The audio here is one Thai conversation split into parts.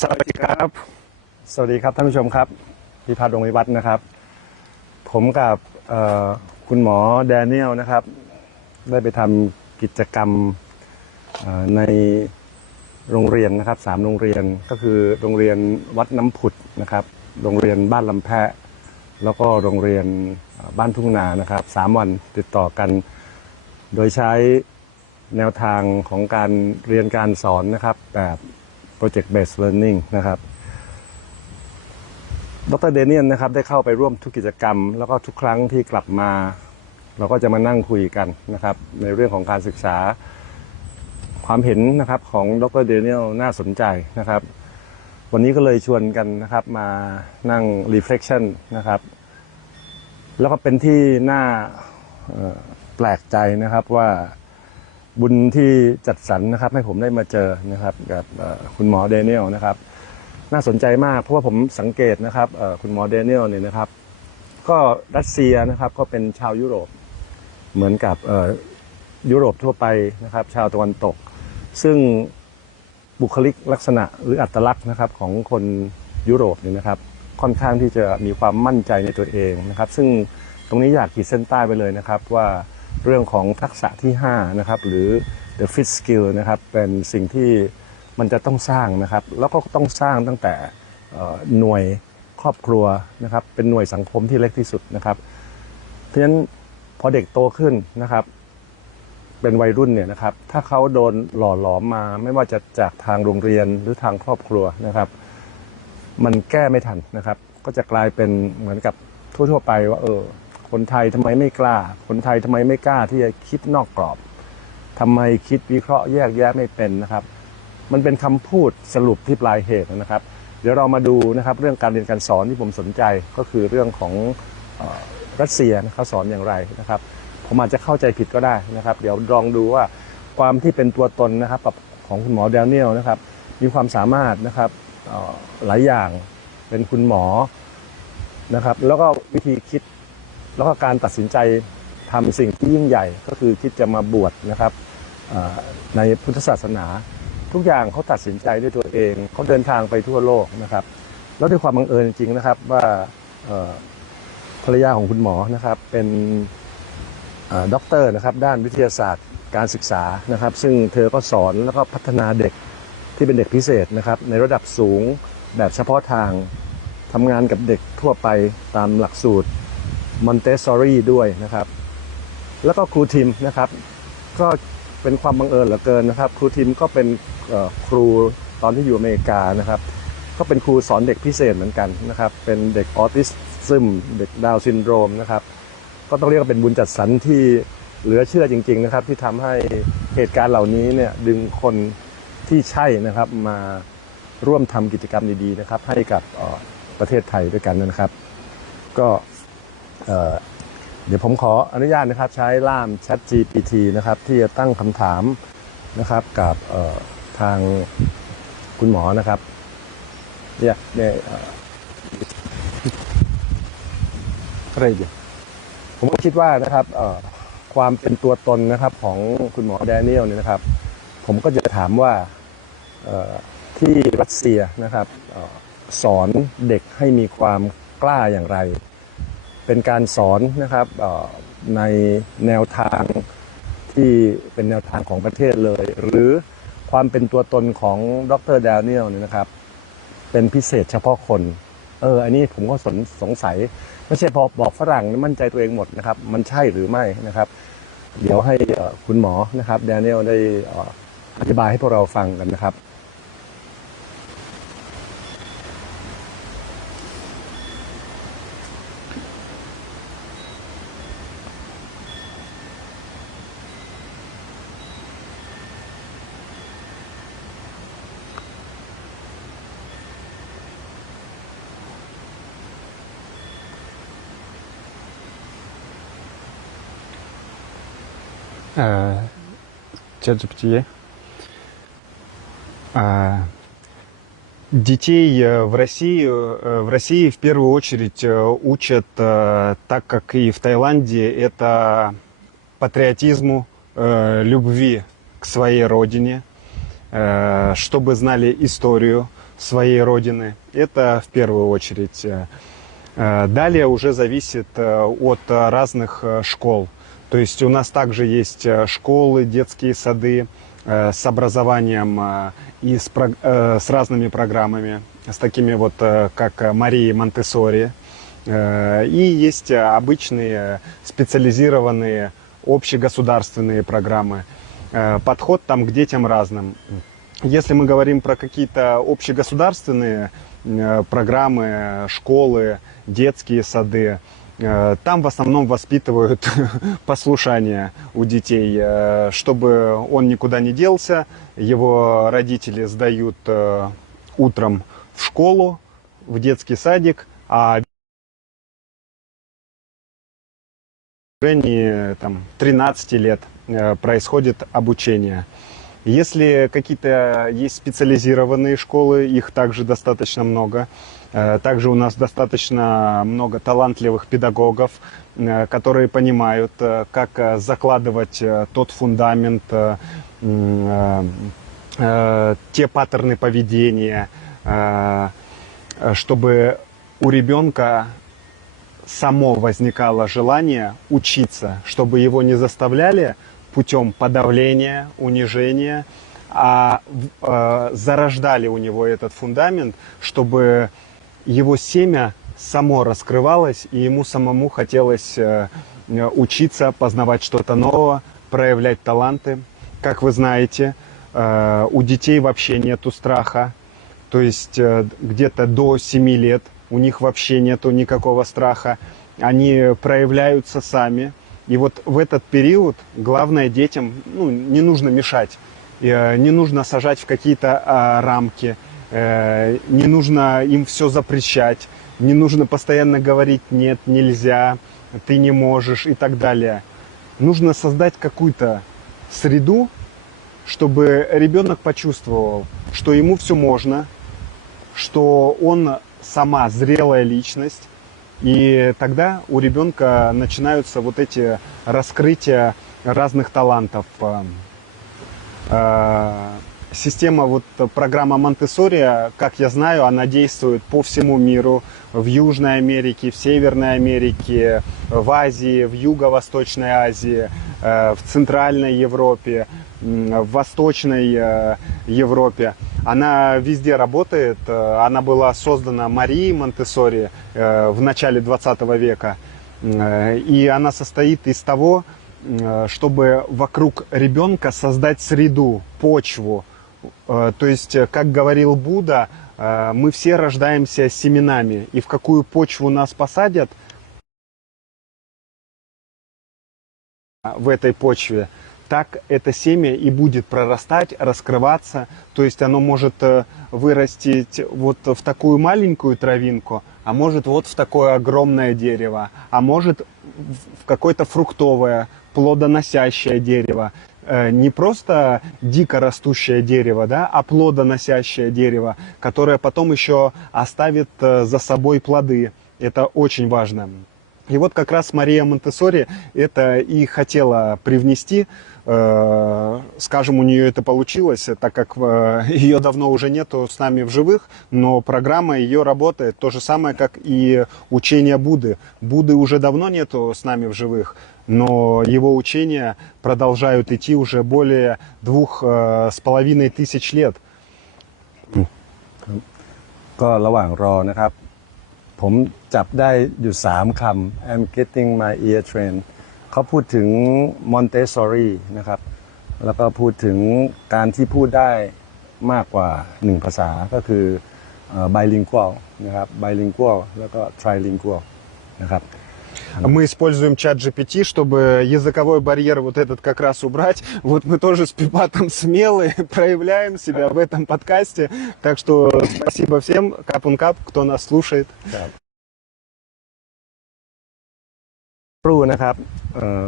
สวัสดีครับ สวัสดีครับท่านผู้ชมครับพิพัฒน์วงวิวัฒน์นะครับ ผมกับคุณหมอแดเนียลนะครับ ได้ไปทำกิจกรรมในโรงเรียนนะครับสามโรงเรียนก็คือโรงเรียนวัดน้ำผุดนะครับ โรงเรียนบ้านลำแพะ แล้วก็โรงเรียนบ้านทุ่งนานะครับสามวันติดต่อกัน โดยใช้แนวทางของการเรียนการสอนนะครับแบบ Project Based Learning นะครับดรเดเนียนนะครับได้เข้าไปร่วมทุกกิจกรรม แล้วก็ทุกครั้งที่กลับมา เราก็จะมานั่งคุยกันนะครับ ในเรื่องของการศึกษา ความเห็นนะครับของดรเดเนียลน่าสนใจนะครับ วันนี้ก็เลยชวนกันนะครับมานั่ง reflection นะครับ แล้วก็เป็นที่น่าแปลกใจนะครับว่า บุญที่จัดสรรนะครับ ให้ผมได้มาเจอนะครับกับคุณหมอเดเนียลนะครับน่าสนใจมากเพราะว่าผมสังเกตนะครับคุณหมอเดเนียลเนี่ยนะครับ ก็รัสเซียนะครับก็เป็นชาวยุโรปเหมือนกับยุโรปทั่วไปนะครับ ชาวตะวันตก ซึ่งบุคลิกลักษณะหรืออัตลักษณ์นะครับของคนยุโรปเนี่ยนะครับ ค่อนข้างที่จะมีความมั่นใจในตัวเองนะครับ ซึ่งตรงนี้อยากขีดเส้นใต้ไปเลยนะครับว่า เรื่องของทักษะที่5นะครับหรือ the fit skill นะครับเป็นสิ่งที่มันจะต้องสร้างนะครับ แล้วก็ต้องสร้างตั้งแต่หน่วยครอบครัวนะครับเป็นหน่วยสังคมที่เล็กที่สุดนะครับ เพราะฉะนั้นพอเด็กโตขึ้นนะครับเป็นวัยรุ่นเนี่ยนะครับ ถ้าเขาโดนหล่อหลอมมา ไม่ว่าจะจากทางโรงเรียนหรือทางครอบครัวนะครับ มันแก้ไม่ทันนะครับ ก็จะกลายเป็นเหมือนกับทั่ว ๆ ไปว่าเออ คนไทยทำไมไม่กล้า คนไทยทำไมไม่กล้าที่จะคิดนอกกรอบทำไมคิดวิเคราะห์แยกแยะไม่เป็นนะครับ มันเป็นคำพูดสรุปที่ปลายเหตุนะครับ เดี๋ยวเรามาดูนะครับเรื่องการเรียนการสอนที่ผมสนใจก็คือเรื่องของรัสเซียเขาสอนอย่างไรนะครับ ผมอาจจะเข้าใจผิดก็ได้นะครับ เดี๋ยวลองดูว่าความที่เป็นตัวตนนะครับกับของคุณหมอแดเนียลนะครับ มีความสามารถนะครับหลายอย่างเป็นคุณหมอนะครับ แล้วก็วิธีคิด แล้วก็การตัดสินใจทำสิ่งที่ยิ่งใหญ่ก็คือคิดจะมาบวชนะครับในพุทธศาสนา ทุกอย่างเขาตัดสินใจด้วยตัวเองเขาเดินทางไปทั่วโลกนะครับ แล้วด้วยความบังเอิญจริงนะครับว่าภรรยาของคุณหมอนะครับเป็นด็อกเตอร์นะครับด้านวิทยาศาสตร์การศึกษานะครับ ซึ่งเธอก็สอนแล้วก็พัฒนาเด็กที่เป็นเด็กพิเศษนะครับ ในระดับสูงแบบเฉพาะทางทำงานกับเด็กทั่วไปตามหลักสูตร มอนเตสซอรี่ด้วยนะครับ แล้วก็ครูทิมนะครับ ก็เป็นความบังเอิญเหลือเกินนะครับ ครูทิมก็เป็นครูตอนที่อยู่อเมริกานะครับ ก็เป็นครูสอนเด็กพิเศษเหมือนกันนะครับ เป็นเด็กออทิสซึมเด็กดาวซินโดรมนะครับ ก็ต้องเรียกว่าเป็นบุญจัดสรรที่เหลือเชื่อจริง ๆนะครับ ที่ทำให้เหตุการณ์เหล่านี้เนี่ยดึงคนที่ใช่นะครับมาร่วมทำกิจกรรมดีๆนะครับ ให้กับประเทศไทยด้วยกันนะครับ ก็ เเดี๋ยวผมขออนุญาตนะครับใช้ล่าม Chat GPT นะครับที่จะตั้งคำถามนะครับกับทางคุณหมอนะครับเนี่ยเนี่ยอะไรดีผมก็คิดว่านะครับความเป็นตัวตนนะครับของคุณหมอแดเนียลเนี่ยนะครับ ผมก็จะถามว่าที่รัสเซียนะครับออสอนเด็กให้มีความกล้าอย่างไร เป็นการสอนนะครับในแนวทางที่เป็นแนวทางของประเทศเลย หรือความเป็นตัวตนของดรแดเนียลเนี่ยนะครับ เป็นพิเศษเฉพาะคน เออ อันนี้ผมก็สนสงสัย ไม่ใช่พอบอกฝรั่งมั่นใจตัวเองหมดนะครับ มันใช่หรือไม่นะครับ เดี๋ยวให้คุณหมอนะครับแดเนียลได้อธิบายให้พวกเราฟังกันนะครับ ChatGPT. А, Детей э, в России, э, в России в первую очередь э, учат, так как и в Таиланде, это патриотизму, любви к своей родине, чтобы знали историю, своей родины. Это в первую очередь. Далее уже зависит от разных школ. То есть у нас также есть э, школы, детские сады э, с образованием э, и с, с разными программами, с такими вот, как Марии Монтессори. Э, И есть обычные специализированные общегосударственные программы. Подход там к детям разным. Если мы говорим про какие-то общегосударственные программы, школы, детские сады, там в основном воспитывают послушание у детей, э, чтобы он никуда не делся. Его родители сдают э, утром в школу, в детский садик, а течение там, 13 лет э, происходит обучение. Если какие-то есть специализированные школы, их также достаточно много. Э, Также у нас достаточно много талантливых педагогов, э, которые понимают, э, как закладывать тот фундамент, те паттерны поведения, чтобы у ребенка само возникало желание учиться, чтобы его не заставляли путем подавления, унижения, а зарождали у него этот фундамент, чтобы его семя само раскрывалось, и ему самому хотелось э, э, учиться, познавать что-то новое, проявлять таланты. Как вы знаете, э, у детей вообще нету страха, то есть где-то до 7 лет у них вообще нету никакого страха. Они проявляются сами. И вот в этот период главное детям ну, не нужно мешать, не нужно сажать в какие-то а, рамки, не нужно им все запрещать, не нужно постоянно говорить нет, нельзя, ты не можешь и так далее. Нужно создать какую-то среду, чтобы ребенок почувствовал, что ему все можно, что он сама зрелая личность, и тогда у ребенка начинаются вот эти раскрытия разных талантов. Э, Система, вот э, программа Монтессори, как я знаю, она действует по всему миру. В Южной Америке, в Северной Америке, в Азии, в Юго-Восточной Азии, э, в Центральной Европе, в Восточной э, Европе. Она везде работает. Э, Она была создана Марией Монтессори э, в начале 20 века. Э, И она состоит из того, э, чтобы вокруг ребенка создать среду, почву. Э, То есть, э, как говорил Будда, э, мы все рождаемся семенами. И в какую почву нас посадят в этой почве, так это семя и будет прорастать, раскрываться. То есть оно может вырастить вот в такую маленькую травинку, а может вот в такое огромное дерево, а может в какое-то фруктовое, плодоносящее дерево. Э, Не просто дико растущее дерево, да, а плодоносящее дерево, которое потом еще оставит э, за собой плоды. Это очень важно. И вот как раз Мария Монтессори это и хотела привнести. Э, Скажем, у нее это получилось, так как ее давно уже нету с нами в живых, но программа ее работает. То же самое, как и учение Будды. Будды уже давно нету с нами в живых, но его учения продолжают идти уже более двух э, с половиной тысяч лет. ก็ระหว่างรอนะครับ ผมจับได้อยู่สามคำ I'm getting my ear trained เขาพูดถึง Montessori นะครับ แล้วก็พูดถึงการที่พูดได้มากกว่าหนึ่งภาษาก็คือเอ่อ bilingual นะครับ bilingual แล้วก็ trilingual นะครับ Мы используем чат GPT, чтобы языковой барьер вот этот как раз убрать. Вот мы тоже с Пипатом смелые, проявляем себя в этом подкасте. Так что спасибо всем, капун кап, кто нас слушает. ครู่นะครับเอ่อ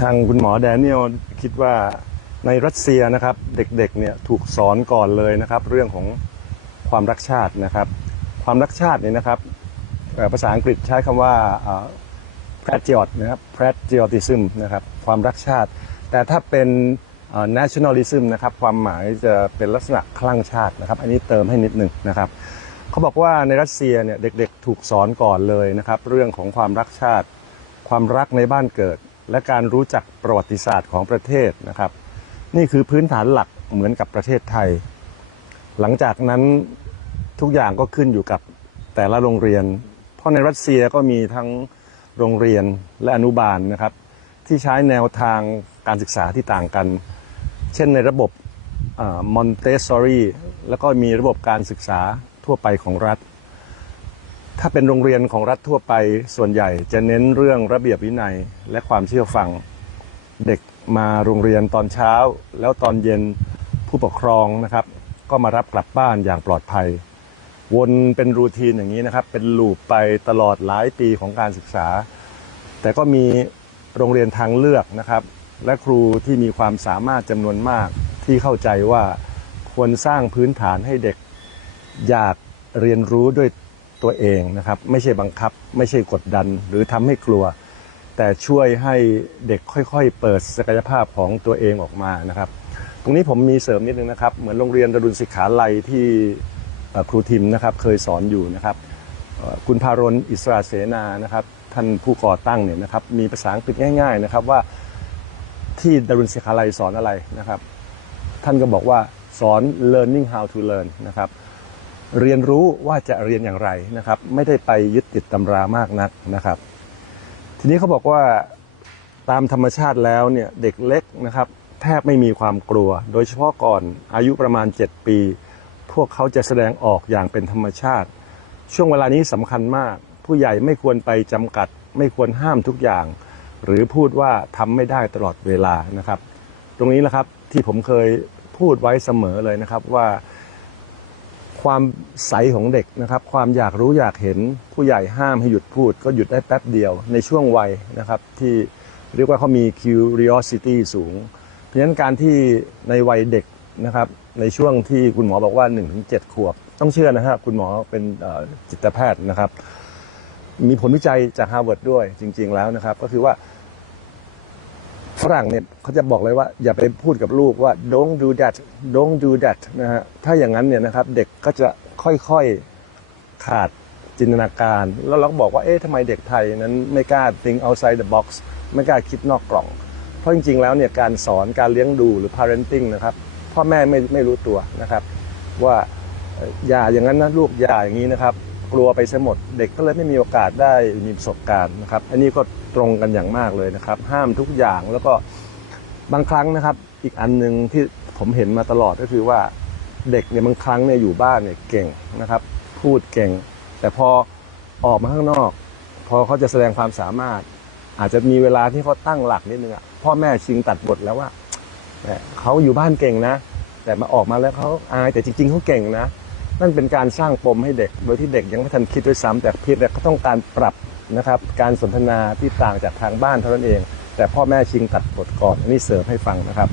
ทางคุณหมอแดเนียลคิดว่าในรัสเซียนะครับ เด็กๆเนี่ยถูกสอนก่อนเลยนะครับ เรื่องของความรักชาตินะครับ ความรักชาติเนี่ยนะครับเอ่อ ภาษาอังกฤษใช้คำว่า patriot นะครับ patriotism นะครับ ความรักชาติ แต่ถ้าเป็น nationalism นะครับ ความหมายจะเป็นลักษณะคลั่งชาตินะครับ อันนี้เติมให้นิดหนึ่งนะครับเขาบอกว่าในรัสเซียเนี่ยเด็กๆถูกสอนก่อนเลยนะครับ เรื่องของความรักชาติ ความรักในบ้านเกิด และการรู้จักประวัติศาสตร์ของประเทศนะครับ นี่คือพื้นฐานหลักเหมือนกับประเทศไทย หลังจากนั้นทุกอย่างก็ขึ้นอยู่กับแต่ละโรงเรียน ราะในรัสเซียก็มีทั้งโรงเรียนและอนุบาลนะครับ ที่ใช้แนวทางการศึกษาที่ต่างกัน เช่นในระบบมอนเตสซอรีแล้วก็มีระบบการศึกษาทั่วไปของรัฐ ถ้าเป็นโรงเรียนของรัฐทั่วไปส่วนใหญ่จะเน้นเรื่องระเบียบวินัยและความเชื่อฟัง เด็กมาโรงเรียนตอนเช้า แล้วตอนเย็นผู้ปกครองนะครับ ก็มารับกลับบ้านอย่างปลอดภัย วนเป็นรูทีนอย่างนี้นะครับ เป็นลูปไปตลอดหลายปีของการศึกษา แต่ก็มีโรงเรียนทางเลือกนะครับ และครูที่มีความสามารถจำนวนมากที่เข้าใจว่าควรสร้างพื้นฐานให้เด็กอยากเรียนรู้ด้วยตัวเองนะครับ ไม่ใช่บังคับ ไม่ใช่กดดัน หรือทำให้กลัว แต่ช่วยให้เด็กค่อยๆ เปิดศักยภาพของตัวเองออกมานะครับ ตรงนี้ผมมีเสริมนิดนึงนะครับ เหมือนโรงเรียนดรุณศิขาลัยที่ ครูทิมนะครับเคยสอนอยู่นะครับคุณพารนอิสระเสนานะครับท่านผู้ก่อตั้งเนี่ยนะครับมีภาษาอังกฤษง่าย ๆนะครับว่าที่ดารุณศิกขาลัยสอนอะไรนะครับ ท่านก็บอกว่าสอน learning how to learn นะครับเรียนรู้ว่าจะเรียนอย่างไรนะครับ ไม่ได้ไปยึดติดตำรามากนักนะครับ ทีนี้เขาบอกว่าตามธรรมชาติแล้วเนี่ยเด็กเล็กนะครับ แทบไม่มีความกลัว โดยเฉพาะก่อนอายุประมาณ 7 ปี พวกเขาจะแสดงออกอย่างเป็นธรรมชาติ ช่วงเวลานี้สำคัญมาก ผู้ใหญ่ไม่ควรไปจำกัด ไม่ควรห้ามทุกอย่าง หรือพูดว่าทำไม่ได้ตลอดเวลานะครับ ตรงนี้แหละครับที่ผมเคยพูดไว้เสมอเลยนะครับว่า ความใสของเด็กนะครับ ความอยากรู้อยากเห็นผู้ใหญ่ห้ามให้หยุดพูด ก็หยุดได้แป๊บเดียวในช่วงวัยนะครับที่เรียกว่าเขามี curiosity สูง เพราะฉะนั้นการที่ในวัยเด็ก นะครับ ในช่วงที่คุณหมอบอกว่า 1-7 ขวบ ต้องเชื่อนะครับคุณหมอเป็นจิตแพทย์นะครับ มีผลวิจัยจากฮาร์วาร์ดด้วยจริง ๆ แล้วนะครับ ก็คือว่าฝรั่งเนี่ยเขาจะบอกเลยว่าอย่าไปพูดกับลูกว่า don't do that don't do that นะฮะถ้าอย่างนั้นเนี่ยนะครับ เด็กก็จะค่อยๆขาดจินตนาการ แล้วเราก็บอกว่าเอ๊ะทำไมเด็กไทยนั้นไม่กล้า think outside the box ไม่กล้าคิดนอกกล่อง เพราะจริงๆแล้วเนี่ยการสอนการเลี้ยงดูหรือ parenting นะครับ พ่อแม่ไม่ไม่รู้ตัวนะครับ ว่าอย่าอย่างนั้นนะลูกอย่าอย่างนี้นะครับ กลัวไปซะหมดเด็กก็เลยไม่มีโอกาสได้มีประสบการณ์นะครับ อันนี้ก็ตรงกันอย่างมากเลยนะครับ ห้ามทุกอย่างแล้วก็บางครั้งนะครับ อีกอันหนึ่งที่ผมเห็นมาตลอดก็คือว่าเด็กเนี่ยบางครั้งเนี่ยอยู่บ้านเนี่ยเก่งนะครับ พูดเก่ง แต่พอออกมาข้างนอก พอเขาจะแสดงความสามารถ อาจจะมีเวลาที่เขาตั้งหลักนิดนึงอะพ่อแม่ชิงตัดบทแล้วว่า เขาอยู่บ้านเก่งนะ แต่มาออกมาแล้วเขาอายแต่จริง ๆเขาเก่งนะ นั่นเป็นการสร้างปมให้เด็ก โดยที่เด็กยังไม่ทันคิดด้วยซ้ำแต่เพียงแต่เขาต้องการปรับนะครับการสนทนาที่ต่างจากทางบ้านเท่านั้นเอง แต่พ่อแม่ชิงตัดบทก่อนอันนี้เสริมให้ฟังนะครับ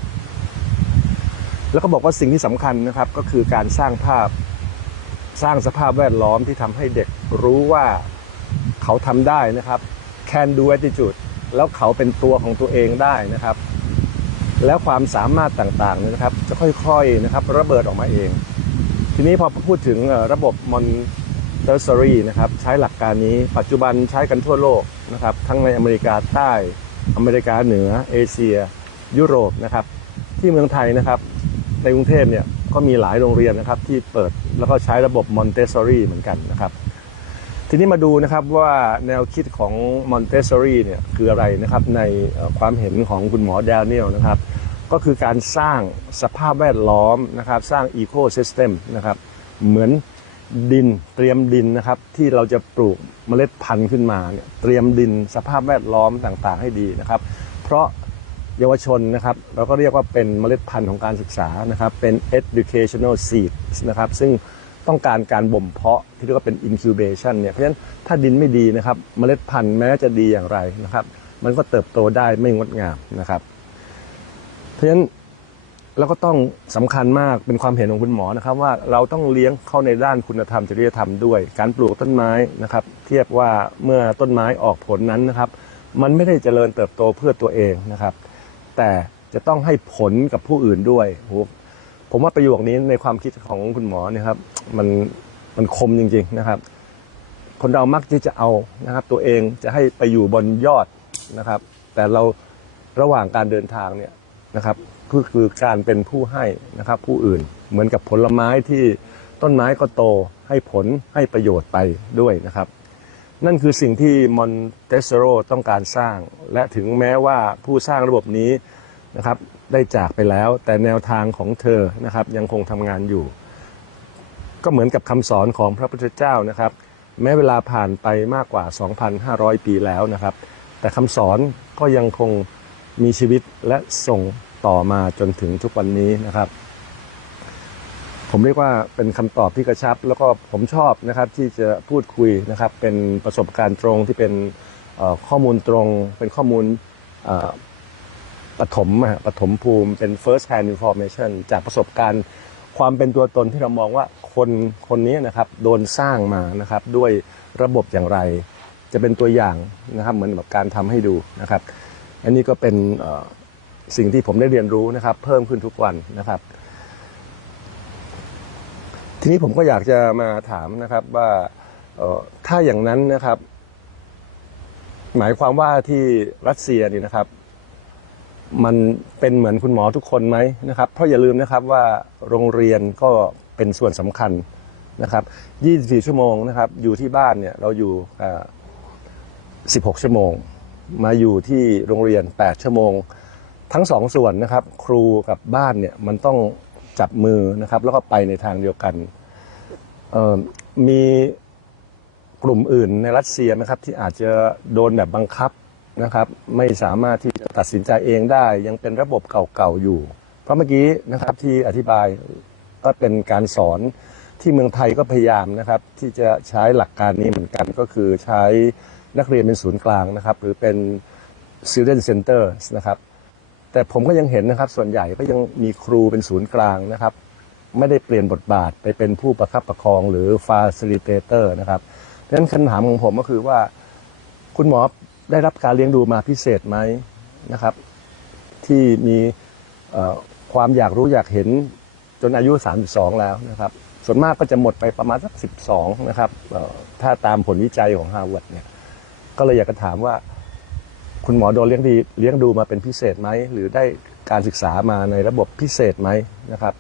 แล้วก็บอกว่าสิ่งที่สำคัญนะครับก็คือการสร้างภาพสร้างสภาพแวดล้อมที่ทำให้เด็กรู้ว่าเขาทำได้นะครับ can do attitude แล้วเขาเป็นตัวของตัวเองได้นะครับ แล้วความสามารถต่างๆนี่ยนะครับ จะค่อยๆนะครับระเบิดออกมาเอง ทีนี้พอพูดถึงระบบ Montessori นะครับใช้หลักการนี้ปัจจุบันใช้กันทั่วโลกนะครับ ทั้งในอเมริกาใต้ อเมริกาเหนือ เอเชีย ยุโรปนะครับ ที่เมืองไทยนะครับ ในกรุงเทพเนี่ยก็มีหลายโรงเรียนนะครับที่เปิดแล้วก็ใช้ระบบ Montessori เหมือนกันนะครับ ทีนี้มาดูนะครับว่าแนวคิดของ Montessori เนี่ยคืออะไรนะครับในความเห็นของคุณหมอแดเนียลนะครับ ก็คือการสร้างสภาพแวดล้อมนะครับ สร้างอีโค y ิสเต็มนะครับเหมือนดินเตรียมดินนะครับ ที่เราจะปลูกเมล็ดพันธุ์ขึ้นมาเนี่ยเตรียมดินสภาพแวดล้อมต่างๆ ให้ดีนะครับ เพราะเยาวชนนะครับเราก็เรียกว่าเป็นเมล็ดพันธุ์ของการศึกษานะครับ เป็น educational seed นะครับ ซึ่ง ต้องการการบ่มเพาะที่เรียกว่าเป็น incubation เนี่ยเพราะฉะนั้นถ้าดินไม่ดีนะครับเมล็ดพันธุ์แม้จะดีอย่างไรนะครับ มันก็เติบโตได้ไม่งดงามนะครับ เพราะฉะนั้นเราก็ต้องสำคัญมากเป็นความเห็นของคุณหมอนะครับ ว่าเราต้องเลี้ยงเข้าในด้านคุณธรรมจริยธรรมด้วย การปลูกต้นไม้นะครับ เทียบว่าเมื่อต้นไม้ออกผลนั้นนะครับ มันไม่ได้เจริญเติบโตเพื่อตัวเองนะครับ แต่จจะต้องให้ผลกับผู้อื่นด้วยโห ผมว่าประโยคนี้ในความคิดของคุณหมอเนี่ยครับ มันมันคมจริง ๆนะครับ คนเรามักที่จะเอานะครับ ตัวเองจะให้ไปอยู่บนยอดนะครับ แต่เราระหว่างการเดินทางเนี่ยนะครับก็คือการเป็นผู้ให้นะครับ ผู้อื่นเหมือนกับผลไม้ที่ต้นไม้ก็โตให้ผลให้ประโยชน์ไปด้วยนะครับ นั่นคือสิ่งที่มอนเตสโรต้องการสร้าง และถึงแม้ว่าผู้สร้างระบบนี้นะครับ ได้จากไปแล้ว แต่แนวทางของเธอนะครับยังคงทำงานอยู่ ก็เหมือนกับคำสอนของพระพุทธเจ้านะครับ แม้เวลาผ่านไปมากกว่า 2,500 ปีแล้วนะครับ แต่คำสอนก็ยังคงมีชีวิตและส่งต่อมาจนถึงทุกวันนี้นะครับผมเรียกว่าเป็นคำตอบที่กระชับ แล้วก็ผมชอบนะครับที่จะพูดคุยนะครับ เป็นประสบการณ์ตรงที่เป็นข้อมูลตรง เป็นข้อมูล ปฐมอะปฐมภูมิเป็น first hand information จากประสบการณ์ความเป็นตัวตนที่เรามองว่าคนคนนี้นะครับโดนสร้างมานะครับด้วยระบบอย่างไร จะเป็นตัวอย่างนะครับเหมือนแบบการทำให้ดูนะครับ อันนี้ก็เป็นสิ่งที่ผมได้เรียนรู้นะครับ เพิ่มขึ้นทุกวันนะครับ ทีนี้ผมก็อยากจะมาถามนะครับว่าถ้าอย่างนั้นนะครับ หมายความว่าที่รัสเซียนี่นะครับ มันเป็นเหมือนคุณหมอทุกคนไหมนะครับ เพราะอย่าลืมนะครับว่าโรงเรียนก็เป็นส่วนสำคัญนะครับ 24 ชั่วโมงนะครับ อยู่ที่บ้านเนี่ยเราอยู่ 16 ชั่วโมง มาอยู่ที่โรงเรียน 8 ชั่วโมง ทั้งสองส่วนนะครับ ครูกับบ้านเนี่ยมันต้องจับมือนะครับ แล้วก็ไปในทางเดียวกัน มีกลุ่มอื่นในรัสเซียนะครับที่อาจจะโดนแบบบังคับ นะครับไม่สามารถที่จะตัดสินใจเองได้ ยังเป็นระบบเก่าๆอยู่ เพราะเมื่อกี้นะครับที่อธิบายก็เป็นการสอนที่เมืองไทยก็พยายามนะครับ ที่จะใช้หลักการนี้เหมือนกันก็คือใช้นักเรียนเป็นศูนย์กลางนะครับ หรือเป็น student center นะครับแต่ผมก็ยังเห็นนะครับส่วนใหญ่ก็ยังมีครูเป็นศูนย์กลางนะครับ ไม่ได้เปลี่ยนบทบาทไปเป็นผู้ประคับประคองหรือ facilitator นะครับดังนั้นคำถามของผมก็คือว่า คุณหมอ ได้รับการเลี้ยงดูมาพิเศษไหมนะครับ ที่มีความอยากรู้อยากเห็นจนอายุ 32 แล้วนะครับ ส่วนมากก็จะหมดไปประมาณสัก 12 นะครับถ้าตามผลวิจัยของฮาร์วาร์ดเนี่ยก็เลยอยากจะถามว่า คุณหมอโดนเลี้ยงดีเลี้ยงดูมาเป็นพิเศษไหม หรือได้การศึกษามาในระบบพิเศษไหมนะครับ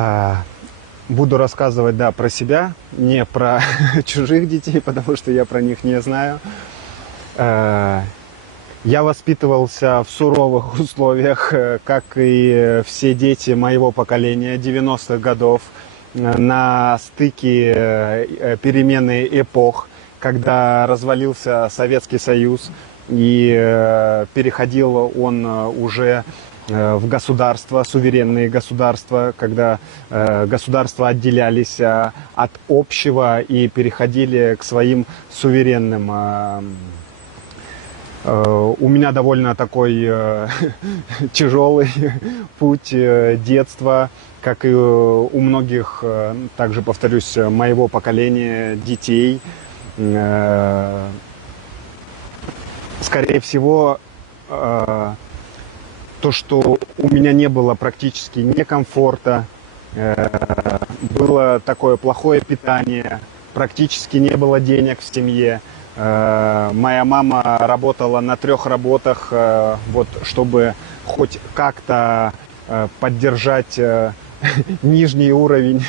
А, Буду рассказывать, да, про себя, не про чужих детей, потому что я про них не знаю. Э, Я воспитывался в суровых условиях, э, как и все дети моего поколения 90-х годов, э, на стыке э, перемены эпох, когда развалился Советский Союз и переходил он уже в государства, суверенные государства, когда э, государства отделялись э, от общего и переходили к своим суверенным э, Э, У меня довольно такой э, тяжелый путь э, детства, как и у многих, э, также повторюсь, э, моего поколения детей. Э, Скорее всего, э, то, что у меня не было практически ни комфорта, э, было такое плохое питание, практически не было денег в семье. Э, Моя мама работала на трех работах, э, вот, чтобы хоть как-то поддержать нижний уровень,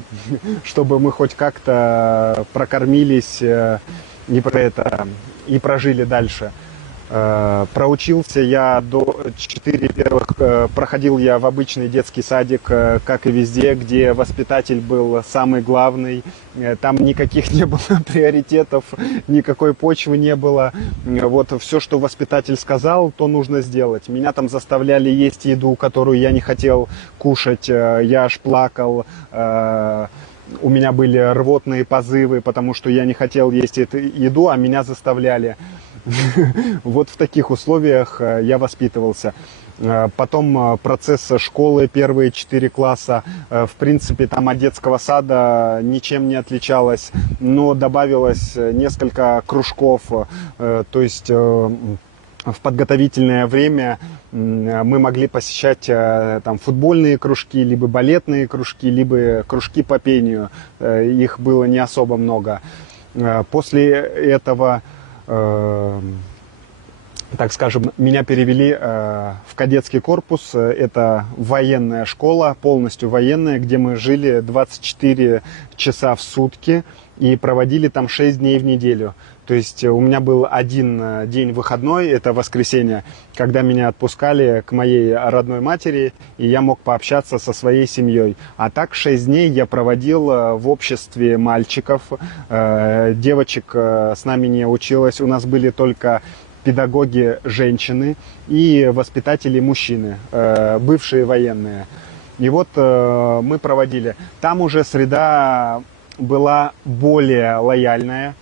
чтобы мы хоть как-то прокормились и про это и прожили дальше. Э, Проучился я до 4 первых, э, проходил я в обычный детский садик, э, как и везде, где воспитатель был самый главный. Там никаких не было приоритетов, никакой почвы не было. Вот все, что воспитатель сказал, то нужно сделать. Меня там заставляли есть еду, которую я не хотел кушать. Я аж плакал. У меня были рвотные позывы, потому что я не хотел есть эту еду, а меня заставляли. Вот в таких условиях э, я воспитывался. Э, Потом э, процесс школы, первые четыре класса, в принципе, там от детского сада ничем не отличалось, но добавилось несколько кружков, то есть в подготовительное время мы могли посещать там футбольные кружки, либо балетные кружки, либо кружки по пению. Их было не особо много. После этого э, так скажем, меня перевели э, в кадетский корпус. Это военная школа, полностью военная, где мы жили 24 часа в сутки и проводили там 6 дней в неделю. То есть э, у меня был один э, день выходной, это воскресенье, когда меня отпускали к моей родной матери, и я мог пообщаться со своей семьей. А так 6 дней я проводил э, в обществе мальчиков. Девочек с нами не училось, у нас были только педагоги женщины и воспитатели мужчины, бывшие военные. И вот мы проводили. Там уже среда была более лояльная,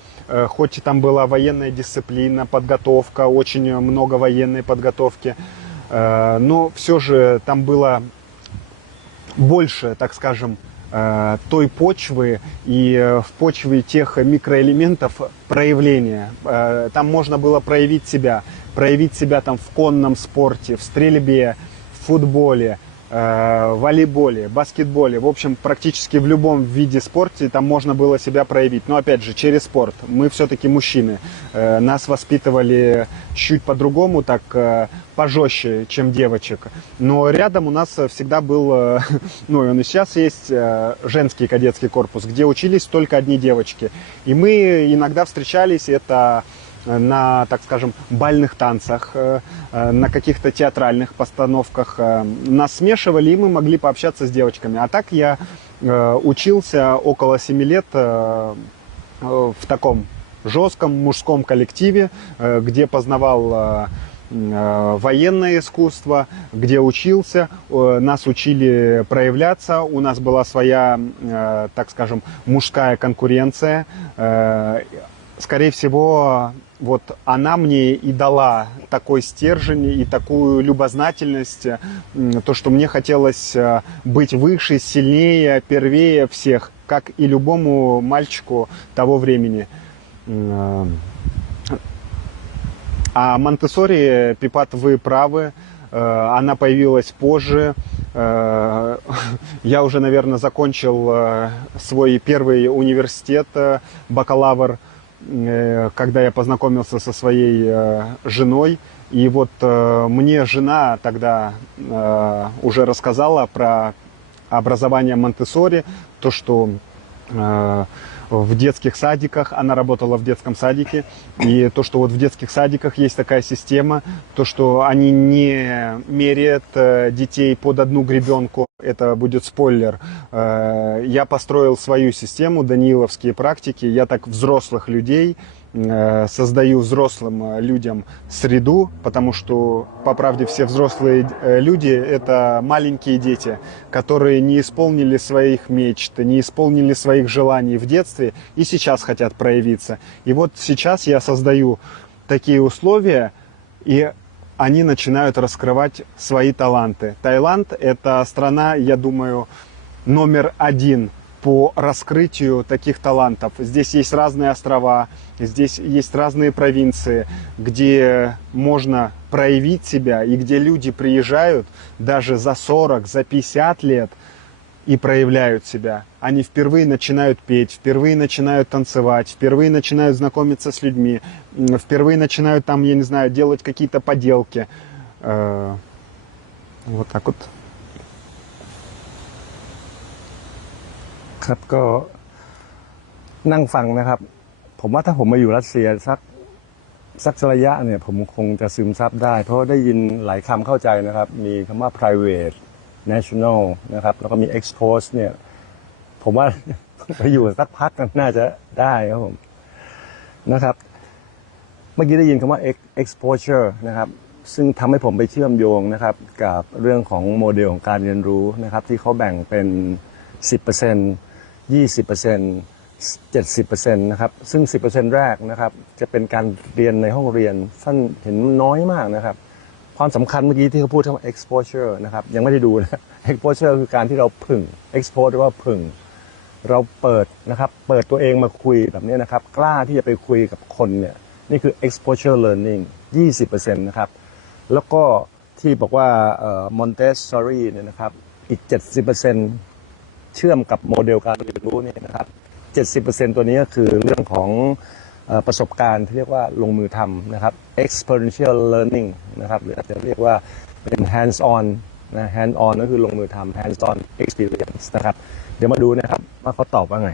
хоть и там была военная дисциплина, подготовка, очень много военной подготовки, э, но все же там было больше, так скажем, э, той почвы и э, в почве тех микроэлементов проявления. Э, Там можно было проявить себя, проявить себя там в конном спорте, в стрельбе, в футболе, э, волейболе, баскетболе, в общем, практически в любом виде спорта там можно было себя проявить. Но опять же, через спорт. Мы все-таки мужчины. Э, Нас воспитывали чуть по-другому, так э, пожестче, чем девочек. Но рядом у нас всегда был, э, ну и он и сейчас есть, э, женский кадетский корпус, где учились только одни девочки. И мы иногда встречались, это на, так скажем, бальных танцах, э, э, на каких-то театральных постановках. э, Нас смешивали, и мы могли пообщаться с девочками. А так я учился около 7 лет в таком жестком мужском коллективе, где познавал военное искусство, где учился, нас учили проявляться, у нас была своя, так скажем, мужская конкуренция. Скорее всего, вот она мне и дала такой стержень и такую любознательность, то, что мне хотелось э, быть выше, сильнее, первее всех, как и любому мальчику того времени. Э, А Монтессори, Пипат, вы правы, э, она появилась позже. Я уже, наверное, закончил свой первый университет, бакалавр, когда я познакомился со своей э, женой. И вот э, мне жена тогда э, уже рассказала про образование Монтессори, то, что э, в детских садиках, она работала в детском садике, и то, что вот в детских садиках есть такая система, то, что они не меряют э, детей под одну гребенку, это будет спойлер. Э, Я построил свою систему, данииловские практики, я так взрослых людей создаю взрослым э, людям среду, потому что, по правде, все взрослые э, люди – это маленькие дети, которые не исполнили своих мечт, не исполнили своих желаний в детстве и сейчас хотят проявиться. И вот сейчас я создаю такие условия, и они начинают раскрывать свои таланты. Таиланд – это страна, я думаю, номер один по раскрытию таких талантов. Здесь есть разные острова, здесь есть разные провинции, где можно проявить себя и где люди приезжают даже за 40, за 50 лет и проявляют себя. Они впервые начинают петь, впервые начинают танцевать, впервые начинают знакомиться с людьми, впервые начинают там, я не знаю, делать какие-то поделки. Э, Вот так вот. ครับก็นั่งฟังนะครับ ผมว่าถ้าผมมาอยู่รัสเซียสักสักระยะเนี่ยผมคงจะซึมซับได้ เพราะได้ยินหลายคำเข้าใจนะครับ มีคำว่า private national นะครับ แล้วก็มี expose เนี่ย ผมว่าไปอยู่สักพักน่าจะได้ครับผมนะครับ เมื่อกี้ได้ยินคำว่า ex- exposure นะครับ ซึ่งทำให้ผมไปเชื่อมโยงนะครับ กับเรื่องของโมเดลของการเรียนรู้นะครับ ที่เขาแบ่งเป็น 10% 20% 70%นะครับ ซึ่ง 10%แรกนะครับ จะเป็นการเรียนในห้องเรียนสั้นเห็นน้อยมากนะครับ ความสำคัญเมื่อกี้ที่เขาพูดคำว่า exposure นะครับ ยังไม่ได้ดูนะ exposure คือการที่เราพึ่ง expose แปลว่าพึ่ง เราเปิดนะครับ เปิดตัวเองมาคุยแบบนี้นะครับ กล้าที่จะไปคุยกับคนเนี่ย นี่คือ exposure learning 20%นะครับ แล้วก็ที่บอกว่าเอ่อ Montessori เนี่ยนะครับ อีก 70% เชื่อมกับโมเดลการเรียนรู้เนี่ยนะครับ70%ตัวนี้ก็คือเรื่องของประสบการณ์ที่เรียกว่าลงมือทำนะครับ experiential learning นะครับหรืออาจจะเรียกว่าเป็น hands on นะ hands on ก็คือลงมือทำ hands on experience นะครับ เดี๋ยวมาดูนะครับว่าเขาตอบว่าไง